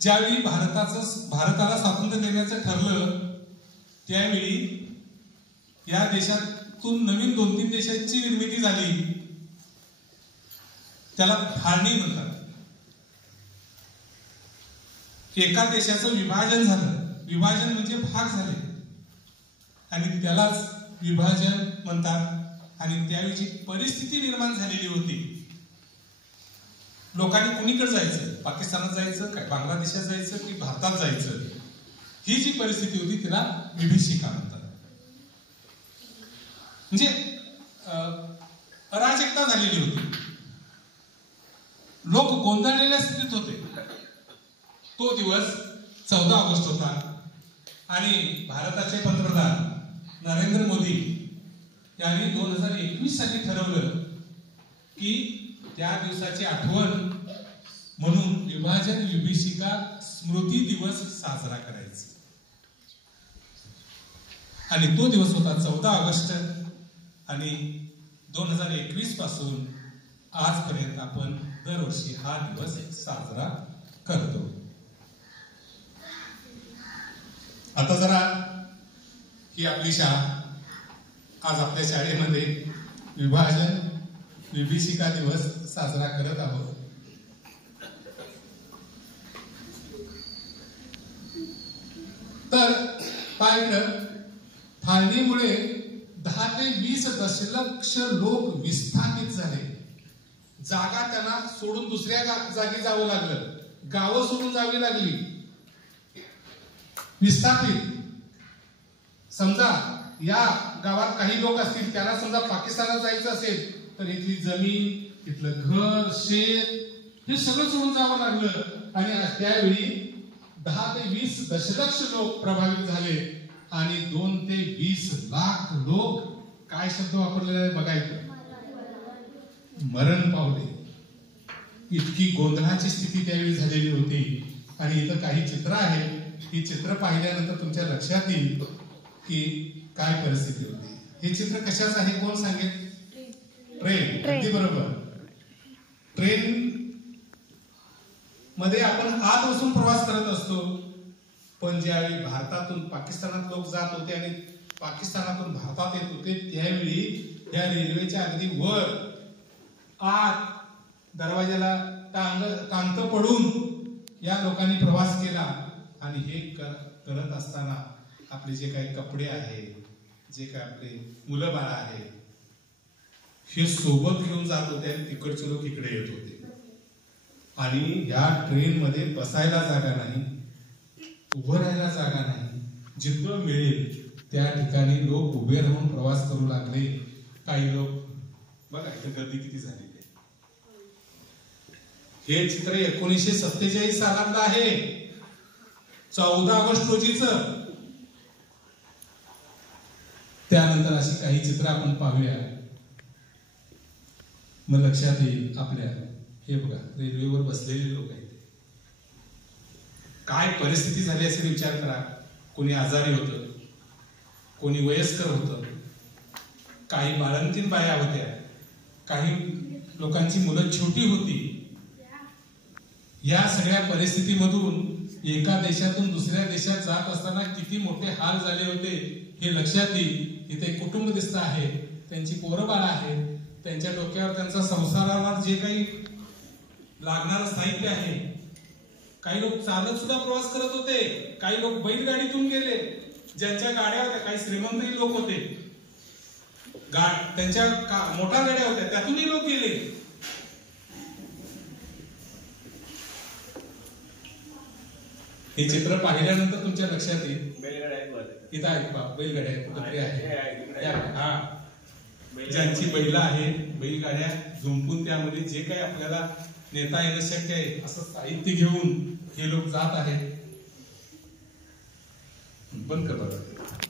ज्यावेळी भारताला स्वातंत्र्य देण्याचं ठरलं त्यावेळी या देशातून नवीन 2-3 देशांची निर्मिती झाली. त्याला फाळणी म्हणतात. एका देशाचं विभाजन झालं. विभाजन म्हणजे भाग झाले आणि त्यालाच विभाजन म्हणतात. आणि त्यावेळी जी परिस्थिती निर्माण झालेली होती, लोकांनी कुणीकडे जायचं, पाकिस्तानात जायचं काय, बांगलादेशात जायचं की भारतात जायचं, ही जी परिस्थिती होती तिला विभीषिका म्हणतात. म्हणजे अराजकता झालेली होती. लोक गोंधळलेल्या स्थितीत होते. तो दिवस 14 ऑगस्ट होता आणि भारताचे पंतप्रधान नरेंद्र मोदी यांनी 2021 साली ठरवलं की त्या दिवसाची आठवण म्हणून विभाजन विभीषिका स्मृती दिवस साजरा करायचा. आणि तो दिवस होता 14 ऑगस्ट. आणि 2021 पासून आजपर्यंत आपण दरवर्षी हा दिवस साजरा करतो. आता जरा ही आपली शाळा, आज आपल्या शाळेमध्ये विभाजन विभीषिका दिवस साजरा करत आहोत. तर पाहिलं, फाळणीमुळे 10 ते 20 दशलक्ष लोक विस्थापित झाले. जागा त्यांना सोडून दुसऱ्या जागी जावं लागलं. गावं सोडून जावी लागली. विस्थापित, समजा या गावात काही लोक असतील, त्यांना समजा पाकिस्तानात जायचं असेल तर इथली जमीन, इथलं घर, शेत हे सगळं सोडून जावं लागलं. आणि त्यावेळी 10 ते 20 दशलक्ष लोक प्रभावित झाले आणि 2 ते 20 लाख लोक, काय शब्द वापरलेला आहे बघायचं, मरण पावले. इतकी गोंधळाची स्थिती त्यावेळी झालेली होती. आणि इथं काही चित्र आहेत. ही चित्र पाहिल्यानंतर तुमच्या लक्षात येईल की काय परिस्थिती होती. हे चित्र कशाचं आहे कोण सांगेल? ट्रेन. अगदी बरोबर. ट्रेन मध्ये आपण आत बसून प्रवास करत असतो. पण ज्यावेळी भारतातून पाकिस्तानात लोक जात होते आणि पाकिस्तानातून भारतात येत होते, त्यावेळी या रेल्वेच्या अगदी वर आत दरवाजाला टांगत पडून या लोकांनी प्रवास केला. आणि हे करत असताना आपले जे काही कपडे आहेत, जे काही आपले मुलं बाळ आहेत, हे सोबत घेऊन जात होते आणि तिकडचे लोक इकडे येत होते. आणि या ट्रेन मध्ये बसायला जागा नाही, उभं राहायला जागा नाही. जिथं मिळेल त्या ठिकाणी लोक उभे राहून प्रवास करू लागले. काही लोक बघा इथं गर्दी किती झाली. हे चित्र 1947 सालातलं आहे, 14 ऑगस्ट रोजीचं. त्यानंतर अशी काही चित्र आपण पाहूया, मग लक्षात येईल आपल्या. हे बघा, रेल्वेवर बसलेले लोक आहेत. काय परिस्थिती झाली असेल विचार करा. कोणी आजारी होतं, कोणी वयस्कर होतं, काही बाळंतीण बाया होत्या, काही लोकांची मुलं छोटी होती. या सगळ्या परिस्थितीमधून एका देशातून दुसऱ्या देशात जात असताना किती मोठे हाल झाले होते हे लक्षात येईल. इथे कुटुंब दिसत आहे, त्यांची पोरं बाळ आहेत, त्यांच्या डोक्यावर त्यांचा संसारावर जे काही लागणारं साहित्य आहे. काही लोक चालत सुद्धा प्रवास करत होते, काही लोक बैलगाडीतून गेले, ज्यांच्या गाड्या होत्या, काही श्रीमंतही लोक होते, त्यांच्या मोठ्या गाड्या होत्या, त्यातूनही लोक गेले. हे चित्र पाहिल्यानंतर तुमच्या लक्षात येईल. इथं आहेत बैलगाड्या आहेत. हा, ज्यांची बैल आहे, बैलगाड्या झुंपून त्यामध्ये जे काही आपल्याला नेता येणं शक्य आहे असं साहित्य घेऊन हे लोक जात आहेत. बंद कर बरं.